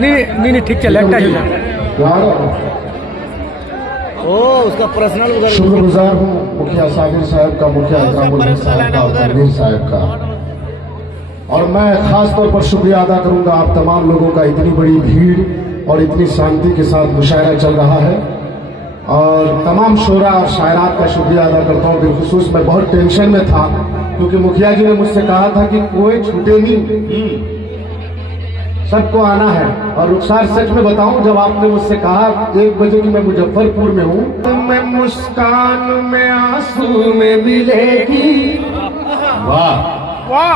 नहीं ठीक चल लगता है ओ उसका पर्सनल शुक्रगुजार हूँ मुखिया साबिर साहब का, मुखिया इकरामुल साहब का और तनवीर साहब का। और मैं खास तौर पर शुक्रिया अदा करूंगा आप तमाम लोगों का, इतनी बड़ी भीड़ और इतनी शांति के साथ मुशायरा चल रहा है। और तमाम शोरा और शायरात का शुक्रिया अदा करता हूँ। बिलखुसूस मैं बहुत टेंशन में था क्योंकि मुखिया जी ने मुझसे कहा था कि कोई छूटे नहीं, सबको आना है। और रुखसार सच में बताऊं, जब आपने मुझसे कहा 1 बजे की मैं मुजफ्फरपुर में हूँ, मैं मुस्कान में आंसू में मिलेगी, वाह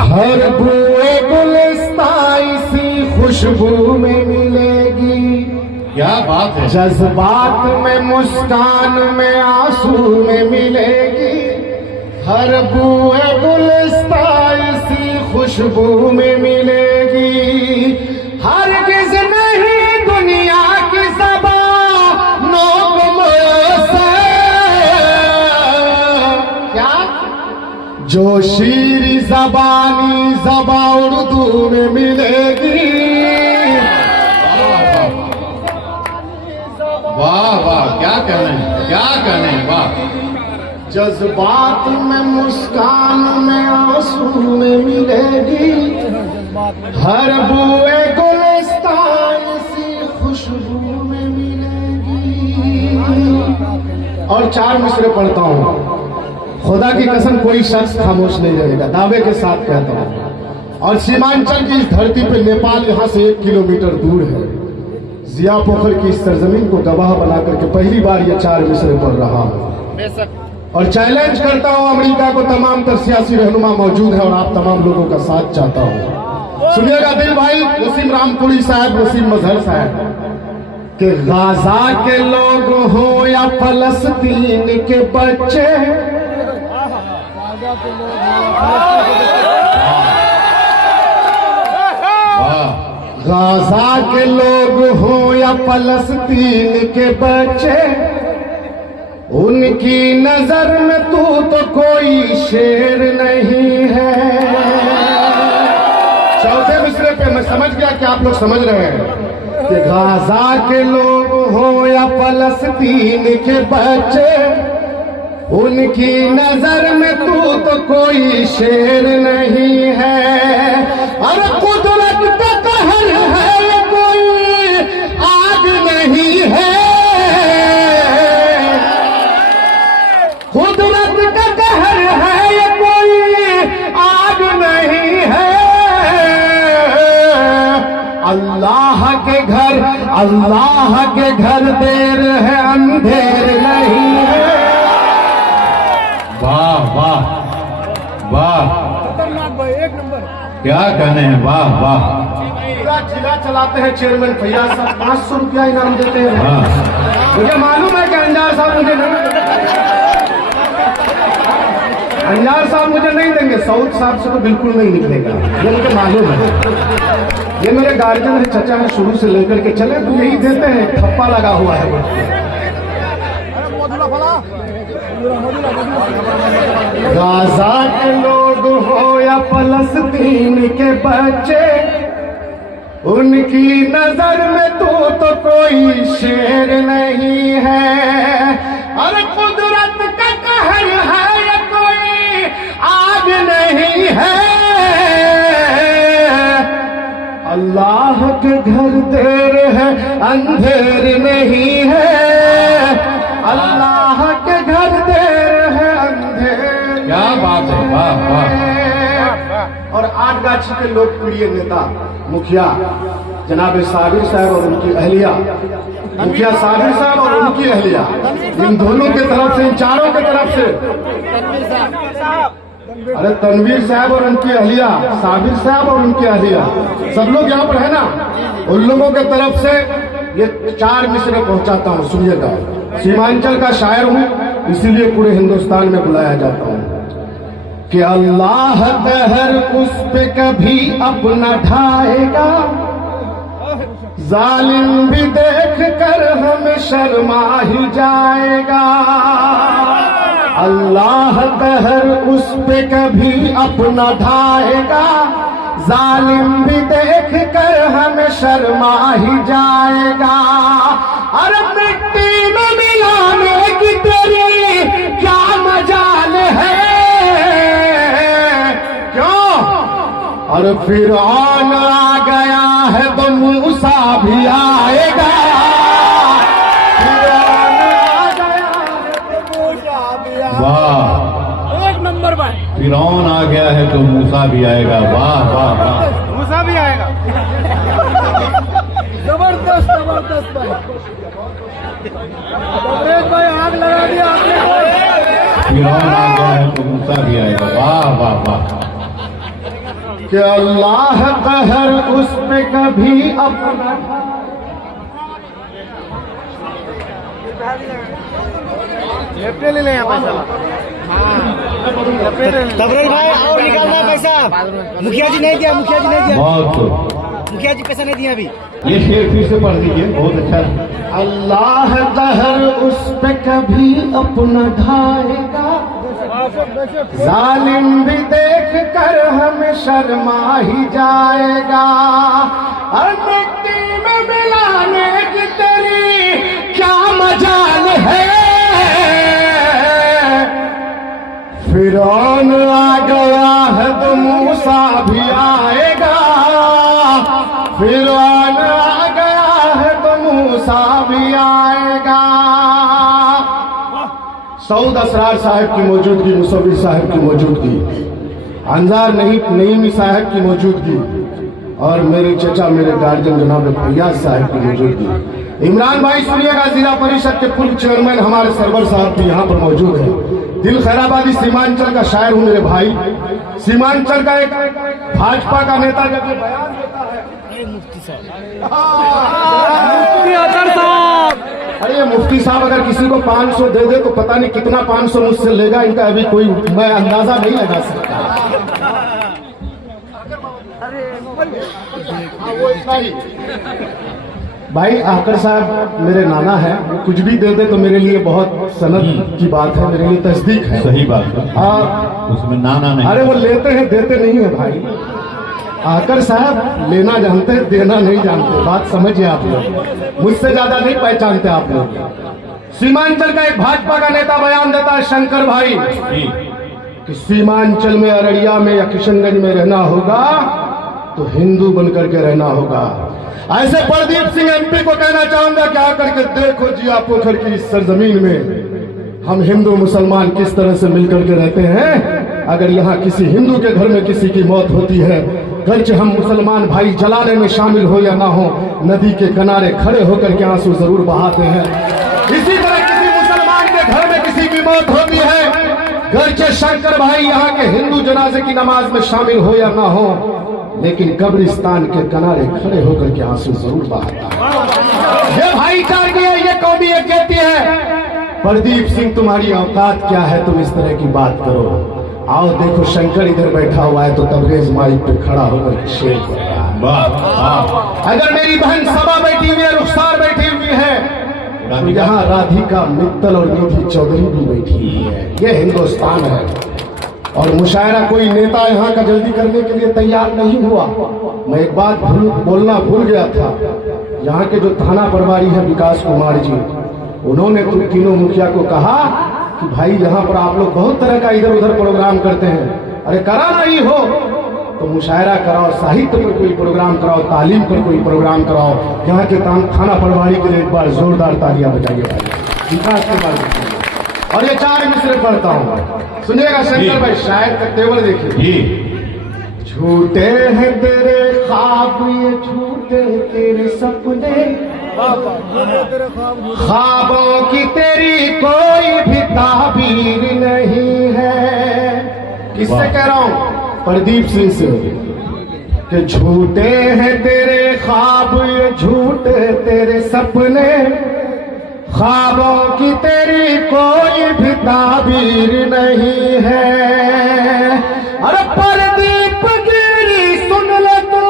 हर बुए गुलिस्तां इसी खुशबू में मिलेगी। क्या बात है। जज्बात में मुस्कान में आंसू में मिलेगी, हर बुए गुलिस्तां इसी खुशबू में मिलेगी। हरगिज़ नहीं दुनिया की ज़बानों को मुयस्सर, क्या जो शीरी ज़बानी ज़बा उर्दू में मिलेगी। वाह वाह क्या कहने, क्या कहने, वाह। जज्बात में मुस्कान में आंसू में मिलेगी, हर बुए गुलिस्तां इसी खुशबू में मिलेगी। और 4 मिसरे पढ़ता हूँ, खुदा की कसम कोई शख्स खामोश नहीं रहेगा, दावे के साथ कहता हूँ। और सीमांचल की इस धरती पे नेपाल यहाँ से 1 किलोमीटर दूर है। जिया पोखर की इस सरजमीन को गवाह बना करके पहली बार ये 4 मिसरे पढ़ रहा हूँ। और चैलेंज करता हूँ अमेरिका को, तमाम तर सियासी रहनुमा मौजूद है और आप तमाम लोगों का साथ चाहता हूँ। सुनिएगा दिल भाई, वसीम रामपुरी साहब, वसीम मजहर साहब, कि गाजा के लोग हो या फलस्तीन के बच्चे, गाजा के लोग हो या फलस्तीन के बच्चे, उनकी नजर में तू तो कोई शेर नहीं है। चौथे मिसरे पे मैं समझ गया कि आप लोग समझ रहे हैं कि गाजा के लोग हो या फलस्तीन के बच्चे, उनकी नजर में तू तो कोई शेर नहीं है। अरे कुदरत का कहर है ये कोई आग नहीं है, कुदरत का कहर है ये कोई आग नहीं है। अल्लाह के घर देर है अंधेर नहीं है। वाह वाह वाह, एक नंबर क्या कहने हैं, वाह वाह। पूरा जिला चलाते हैं चेयरमैन फैयाज साहब, 500 रुपया इनाम देते हैं। हाँ। मुझे मालूम है कि अंजार साहब मुझे नहीं देंगे, अंजार साहब मुझे नहीं देंगे, सऊद साहब से तो बिल्कुल नहीं निकलेगा, ये मुझे मालूम है। ये मेरे गार्जियन है, चचा है, शुरू से लेकर के चले तो यही देते हैं, ठप्पा लगा हुआ है। गाजा के लोग हो या फलस्तीन के बच्चे, उनकी नजर में तू तो कोई शेर नहीं है। अरे कुदरत का कहर है ये कोई आग नहीं है। अल्लाह के घर देर है अंधेर नहीं है, अल्लाह के घर देर है अंधेर। क्या बात है, वाह वाह। और आठगाछी के लोकप्रिय नेता मुखिया जनाब साबिर साहब और उनकी अहलिया, मुखिया साबिर साहब और उनकी अहलिया, इन दोनों के तरफ से, इन चारों के तरफ से, अरे तनवीर साहब और उनकी अहलिया, साबिर साहब और उनकी अहलिया, सब लोग यहाँ पर है ना, उन लोगों के तरफ से ये 4 मिसरे पहुंचाता हूँ। सुनिएगा, सीमांचल का शायर हूँ इसीलिए पूरे हिंदुस्तान में बुलाया जाता हूँ कि अल्लाह कहर उस पे कभी अपना ढाएगा, जालिम भी देख कर हमें शर्मा ही जाएगा। अल्लाह कहर उस पे कभी अपना ढाएगा, जालिम भी देख कर शर्मा ही जाएगा। अरे मिट्टी में मिलाने की तेरी क्या मजाल है, क्यों? और फिरौन आ गया है तो मूसा भी आएगा। फिरौन आ गया है तो मूसा भी आएगा। वाह, एक नंबर भाई। फिरौन आ गया है तो मूसा भी आएगा। वाह वाह वाह, मूसा भी आएगा। जबरदस्त जबरदस्त भाई। तबरेज भाई आग लगा दिया आपने। फिरौन आ गया है तो मूसा भी आएगा। वाह वाह वाह, कि अल्लाह कहर उस पे कभी अपना लेफ्टे ले यहाँ पैसा। तबरेज भाई और निकालना पैसा। मुखिया जी नहीं दिया, मुखिया जी नहीं दिया, बहुत। मुखिया जी पैसा नहीं दिया अभी। ये शेर फिर से पढ़ दीजिए, बहुत अच्छा। अल्लाह कहर उस पे कभी अपना ढाएगा। जालिम भी देख कर हमें शर्मा ही जाएगा। और मिट्टी में मिलाने की तेरी क्या मजाल है। फिरौन आ गया है तो मूसा भी आएगा। फिरौन आ गया है तो मूसा भी आएगा। सऊद असरार साहब की मौजूदगी, मुसव्विर साहब की मौजूदगी, अंजार नईमी साहब की मौजूदगी और मेरे चचा मेरे गार्जियन जनाब फैयाज साहब की मौजूदगी। इमरान भाई सुनिएगा, जिला परिषद के पूर्व चेयरमैन हमारे सरवर साहब भी यहाँ पर मौजूद है। दिल खैराबादी सीमांचल का शायर हूँ मेरे भाई। सीमांचल का एक भाजपा का नेता जब ये बयान देता है, मुफ्ती साहब, अरे मुफ्ती साहब अगर किसी को 500 दे दे तो पता नहीं कितना 500 मुझसे लेगा, इनका अभी कोई मैं अंदाजा नहीं लगा सकता। वो इतना ही। भाई आकर साहब मेरे नाना है, वो कुछ भी दे दे तो मेरे लिए बहुत सनद की बात है, मेरे लिए तस्दीक है। सही बात है, उसमें नाना नहीं। अरे वो लेते हैं देते नहीं है भाई। आकर साहब लेना जानते हैं, देना नहीं जानते। बात समझिए आप लोग, मुझसे ज्यादा नहीं पहचानते आप लोग। सीमांचल का एक भाजपा का नेता बयान देता है, शंकर भाई, कि सीमांचल में अररिया में या किशनगंज में रहना होगा तो हिंदू बनकर के रहना होगा। ऐसे प्रदीप सिंह एमपी को कहना चाहूंगा कि आकर के देखो जिया पोखर की इस सरजमीन में हम हिंदू मुसलमान किस तरह से मिलकर के रहते हैं। अगर यहाँ किसी हिंदू के घर में किसी की मौत होती है, गर्च हम मुसलमान भाई जलाने में शामिल हो या ना हो, नदी के किनारे खड़े होकर के आंसू जरूर बहाते हैं। इसी तरह किसी मुसलमान के घर में किसी की मौत होती है, गर्च शंकर भाई यहाँ के हिंदू जनाजे की नमाज में शामिल हो या ना हो, लेकिन कब्रिस्तान के किनारे खड़े होकर के आंसू जरूर बहाता है। ये भाईचारगी है, ये कौमी एकजुटती है। प्रदीप सिंह तुम्हारी औकात क्या है, तुम इस तरह की बात करो। आओ देखो शंकर इधर बैठा हुआ है तो तबरेज माइक पे खड़ा होकर शेर कर रहा है। वाह, अगर मेरी बहन सबा बैठी हुई है, रुखसार बैठी हुई है, तो यहाँ राधिका मित्तल और निधि चौधरी भी बैठी हुई है। ये हिंदुस्तान है। और मुशायरा कोई नेता यहाँ का जल्दी करने के लिए तैयार नहीं हुआ। मैं एक बात बोलना भूल गया था। यहाँ के जो थाना प्रभारी है विकास कुमार जी, उन्होंने तो तीनों मुखिया को कहा कि भाई यहाँ पर आप लोग बहुत तरह का इधर उधर प्रोग्राम करते हैं, अरे करा नहीं हो तो मुशायरा कराओ, साहित्य पर कोई प्रोग्राम कराओ, तालीम पर कोई प्रोग्राम कराओ। यहाँ के थाना प्रभारी के लिए एक बार जोरदार तालियां बजाइए भाई, विकास के बारे में। और ये 4 मिसरे पढ़ता हूँ, सुनिएगा शंकर भाई, शायद का टेबल देखिए। झूठे हैं तेरे ख्वाब, ये झूठे तेरे सपने, ख्वाबों की तेरी कोई भी ताबीर नहीं है। किससे कह रहा हूं? प्रदीप सिंह से। कि झूठे हैं तेरे ख्वाब, ये झूठे तेरे सपने, ख्वाबों की तेरी कोई भी ताबीर नहीं है। अरे प्रदीप गिरी सुन ले तू,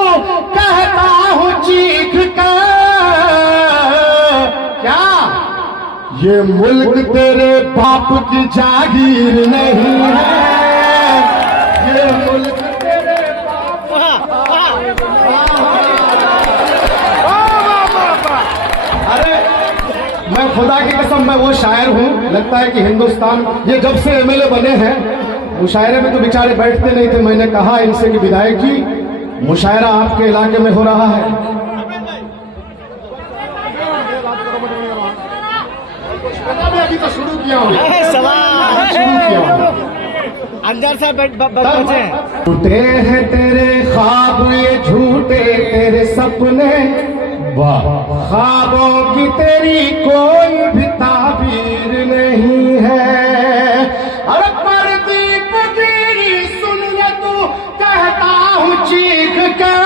कहता हूँ चीख कर, क्या ये मुल्क तेरे बाप की जागीर नहीं है। ये मुल्क तेरे बाप खुदा की कसम मैं वो शायर हूँ, लगता है कि हिंदुस्तान ये जब से एमएलए बने हैं मुशायरे में तो बेचारे बैठते नहीं थे। मैंने कहा इनसे कि विधायक जी मुशायरा आपके इलाके में हो रहा है, अभी तो शुरू किया हूँ, सवाल शुरू किया हूँ। अंदर से बचे झूठे हैं तेरे ख्वाब ये झूठे तेरे सपने, वाह ख्वाबों की तेरी कोई भी ताबीर नहीं है। अरे परदीप गिरी सुन ले तू कहता हूँ चीख कर,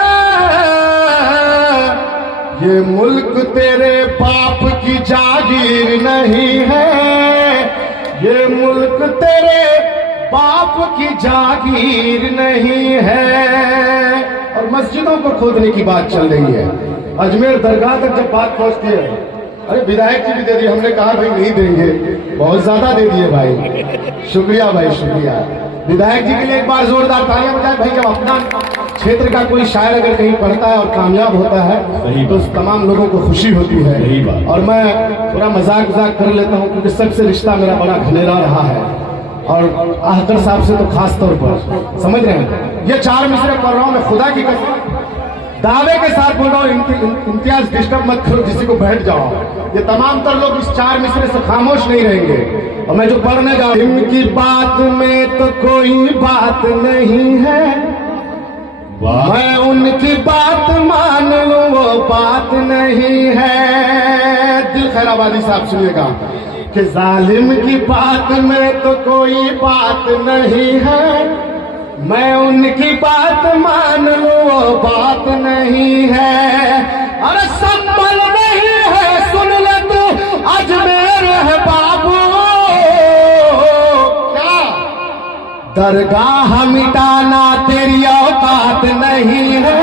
ये मुल्क तेरे बाप की जागीर नहीं है, ये मुल्क तेरे बाप की जागीर नहीं है। और मस्जिदों को खोदने की बात चल रही है, अजमेर दरगाह तक जब बात पहुंचती है, अरे विधायक जी भी दे दिए, हमने कहा भाई नहीं देंगे, बहुत ज्यादा दे दिए भाई, शुक्रिया भाई शुक्रिया। विधायक जी के लिए एक बार जोरदार तालियां बजाएं भाई। जब अपना क्षेत्र का कोई शायर अगर कहीं पढ़ता है और कामयाब होता है तो तमाम लोगों को खुशी होती है। और मैं थोड़ा मजाक कर लेता हूँ क्योंकि सबसे रिश्ता मेरा बड़ा घनेरा रहा है, और आहतर साहब से तो खास तौर पर, समझ रहे हैं। ये 4 मिसरे पढ़ रहा हूँ मैं, खुदा की कसम दावे के साथ बोल रहा हूँ, इम्तियाज डिस्टर्ब मत करो किसी को, बैठ जाओ। ये तमाम तर लोग इस 4 मिसरे से खामोश नहीं रहेंगे। और मैं जो पढ़ने जा रहा हूं, इनकी बात में तो कोई बात नहीं है, मैं उनकी बात मान लूं वो बात नहीं है। दिल खैराबादी साहब सुनिएगा कि जालिम की बात में तो कोई बात नहीं है, मैं उनकी बात मान लूं वो बात नहीं है। अरे संभल नहीं है सुन ले तू अजमेर है बाबू, क्या दरगाह मिटाना तेरी औकात नहीं है,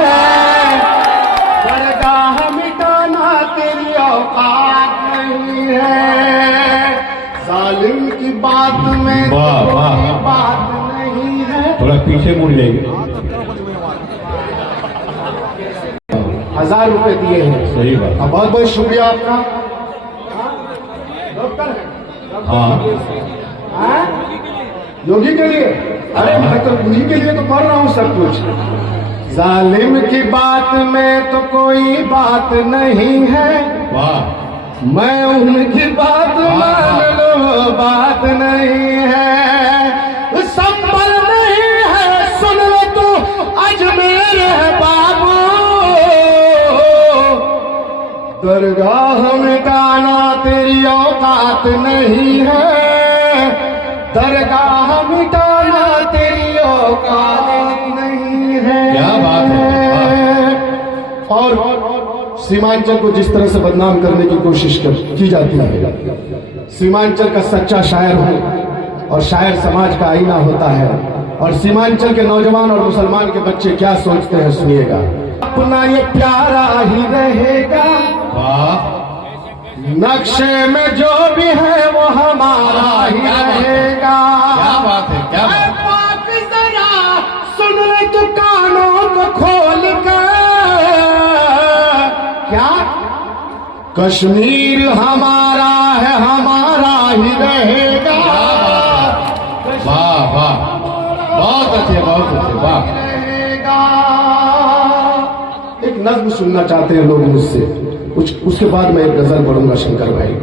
दरगाह मिटाना तेरी औकात नहीं है। जालिम की बात में तो वाह, वाह। कोई बात नहीं है। थोड़ा पीछे मुड़ लेंगे। 1000 रुपए दिए हैं, सही बात। बहुत बहुत शुक्रिया आपका। डॉक्टर हाँ हाँ? योगी के लिए, अरे मैं तो उन्हीं के लिए तो कर रहा हूँ सब कुछ। जालिम की बात में तो कोई बात नहीं है, वाह मैं उनकी बात मान लो बात नहीं है। संभल नहीं है सुन लो तू अजमेर है बाबू, दरगाह मिटाना तेरी औकात नहीं है, दरगाह मिटाना तेरी औकात नहीं है। क्या बात है। और सीमांचल को जिस तरह से बदनाम करने की कोशिश की जाती है, सीमांचल का सच्चा शायर हूँ और शायर समाज का आईना होता है। और सीमांचल के नौजवान और मुसलमान के बच्चे क्या सोचते हैं सुनिएगा। अपना ये प्यारा ही रहेगा, वाह नक्शे में जो भी है वो हमारा ही रहेगा। क्या बात है, क्या बात है। पाक जरा सुन ले तू कानों को खोल कर, क्या कश्मीर हमारा है हमारा ही रहेगा। वाह वाह बहुत अच्छे वाह। रहेगा। एक नज्म सुनना चाहते हैं लोग मुझसे, उसके बाद मैं एक गजल पढ़ूंगा शंकर भाई।